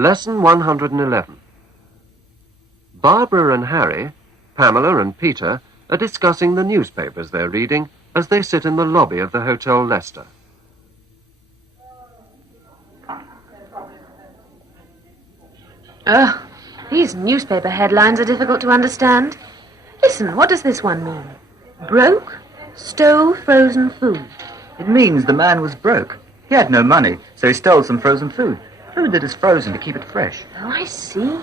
Lesson 111. Barbara and Harry, Pamela and Peter are discussing the newspapers they're reading as they sit in the lobby of the Hotel Leicester. Ugh, these newspaper headlines are difficult to understand. Listen, what does this one mean? Broke, stole frozen food. It means the man was broke. He had no money, so he stole some frozen food. Food that is frozen to keep it fresh. Oh, I see.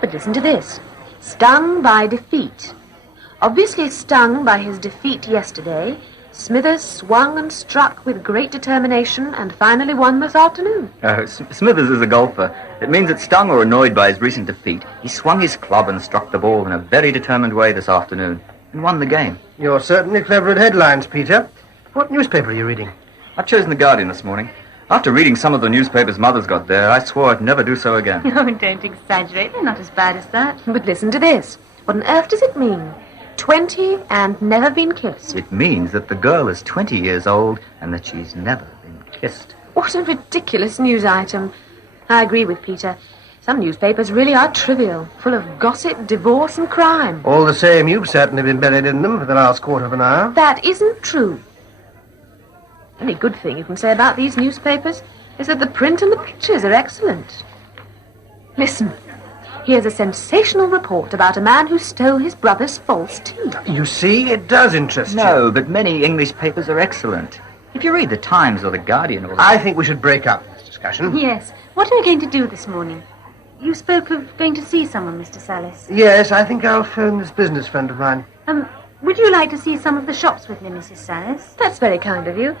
But listen to this. Stung by defeat. Obviously stung by his defeat yesterday, Smithers swung and struck with great determination and finally won this afternoon. Smithers is a golfer. It means that stung or annoyed by his recent defeat, he swung his club and struck the ball in a very determined way this afternoon and won the game. You're certainly clever at headlines, Peter. What newspaper are you reading? I've chosen the Guardian this morning. After reading some of the newspapers Mother's got there, I swore I'd never do so again. Oh, don't exaggerate. They're not as bad as that. But listen to this. What on earth does it mean? 20 and never been kissed. It means that the girl is 20 years old and that she's never been kissed. What a ridiculous news item. I agree with Peter. Some newspapers really are trivial, full of gossip, divorce and crime. All the same, you've certainly been buried in them for the last quarter of an hour. That isn't true. The only good thing you can say about these newspapers is that the print and the pictures are excellent. Listen. Here's a sensational report about a man who stole his brother's false teeth. You see, it does interest you. No, but many English papers are excellent. If you read the Times or the Guardian or... I think we should break up this discussion. Yes. What are we going to do this morning? You spoke of going to see someone, Mr. Salis. Yes, I think I'll phone this business friend of mine. Would you like to see some of the shops with me, Mrs. Salis? That's very kind of you.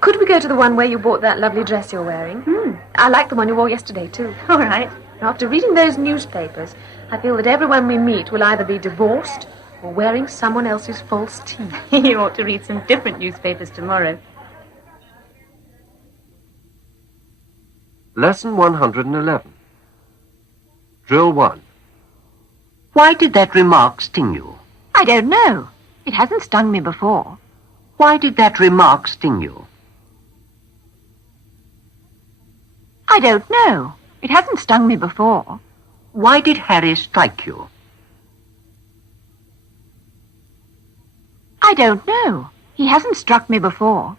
Could we go to the one where you bought that lovely dress you're wearing? I like the one you wore yesterday, too. All right. After reading those newspapers, I feel that everyone we meet will either be divorced or wearing someone else's false teeth. You ought to read some different newspapers tomorrow. Lesson 111. Drill 1. Why did that remark sting you? I don't know. It hasn't stung me before. Why did that remark sting you? I don't know. It hasn't stung me before. Why did Harry strike you? I don't know. He hasn't struck me before.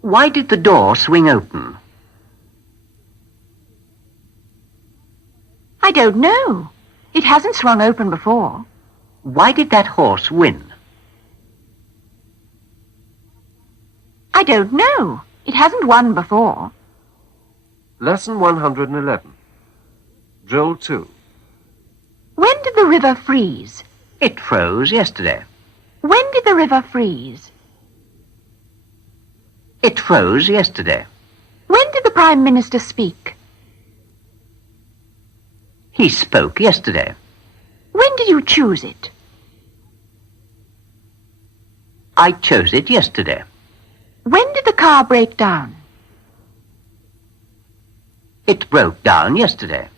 Why did the door swing open? I don't know. It hasn't swung open before. Why did that horse win? I don't know. It hasn't won before. Lesson 111. Drill 2. When did the river freeze? It froze yesterday. When did the river freeze? It froze yesterday. When did the Prime Minister speak? He spoke yesterday. When did you choose it? I chose it yesterday. When did the car break down? It broke down yesterday.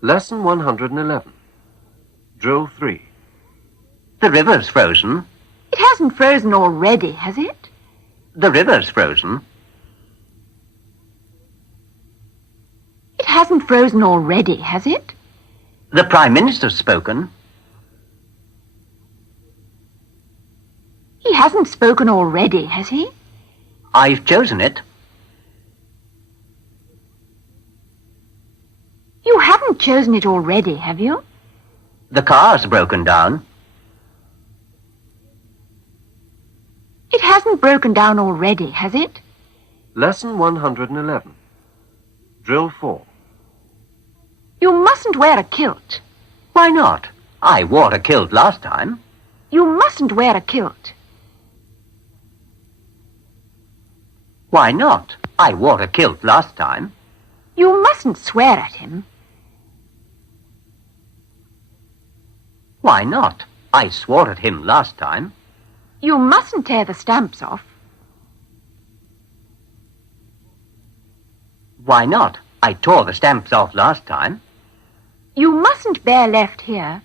Lesson 111. Drill 3. The river's frozen. It hasn't frozen already, has it? The river's frozen. It hasn't frozen already, has it? The Prime Minister's spoken. He hasn't spoken already, has he? I've chosen it. You haven't chosen it already, have you? The car's broken down. It hasn't broken down already, has it? Lesson 111. Drill 4. You mustn't wear a kilt. Why not? I wore a kilt last time. You mustn't wear a kilt. Why not? I wore a kilt last time. You mustn't swear at him. Why not? I swore at him last time. You mustn't tear the stamps off. Why not? I tore the stamps off last time. You mustn't bear left here.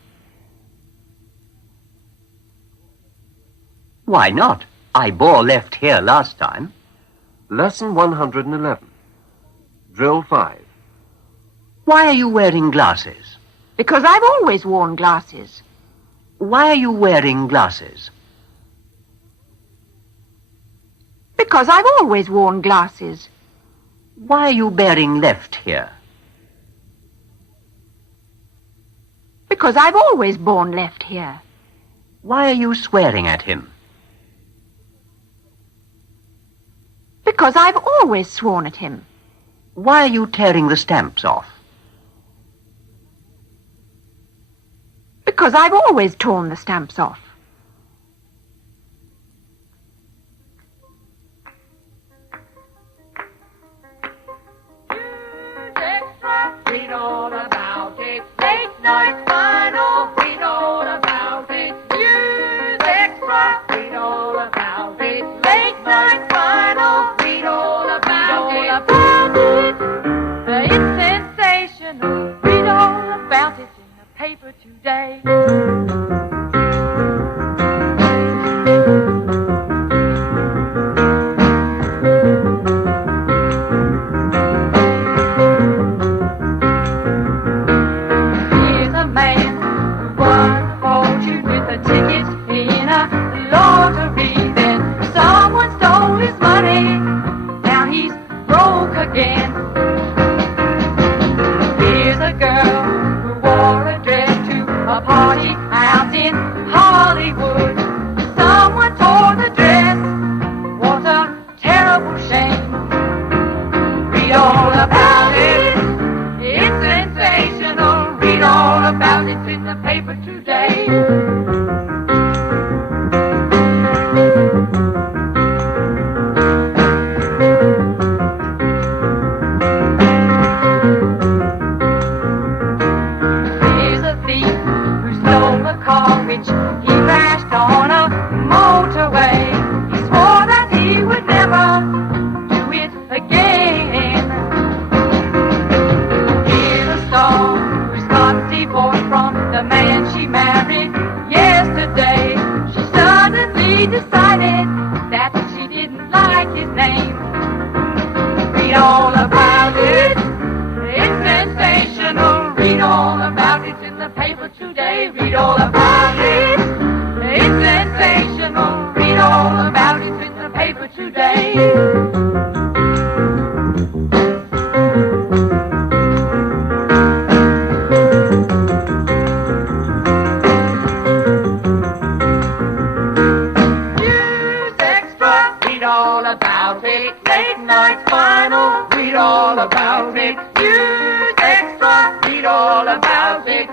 Why not? I bore left here last time. Lesson 111. Drill 5. Why are you wearing glasses? Because I've always worn glasses. Why are you wearing glasses? Because I've always worn glasses. Why are you bearing left here? Because I've always borne left here. Why are you swearing at him? Because I've always sworn at him. Why are you tearing the stamps off? Because I've always torn the stamps off. Read all about it. Late night final. Read all about it. News extra. Read all about it. Late night final. Read all about it. It's sensational. Read all about it in the paper today. Again. Here's a girl who wore a dress to a party out in Hollywood. Someone tore the dress. What a terrible shame. Read all about it. It's sensational. Read all about it in the paper today. He crashed on a motorway. He swore that he would never do it again. Here's a star who's got divorced from the man she married yesterday. She suddenly decided that she didn't like his name. Read all about it. It's sensational. Read all about it in the paper today. Read all about it. It's sensational. Read all about it in the paper today. News extra. Read all about it. Late night final. Read all about it. News extra. Read all about it.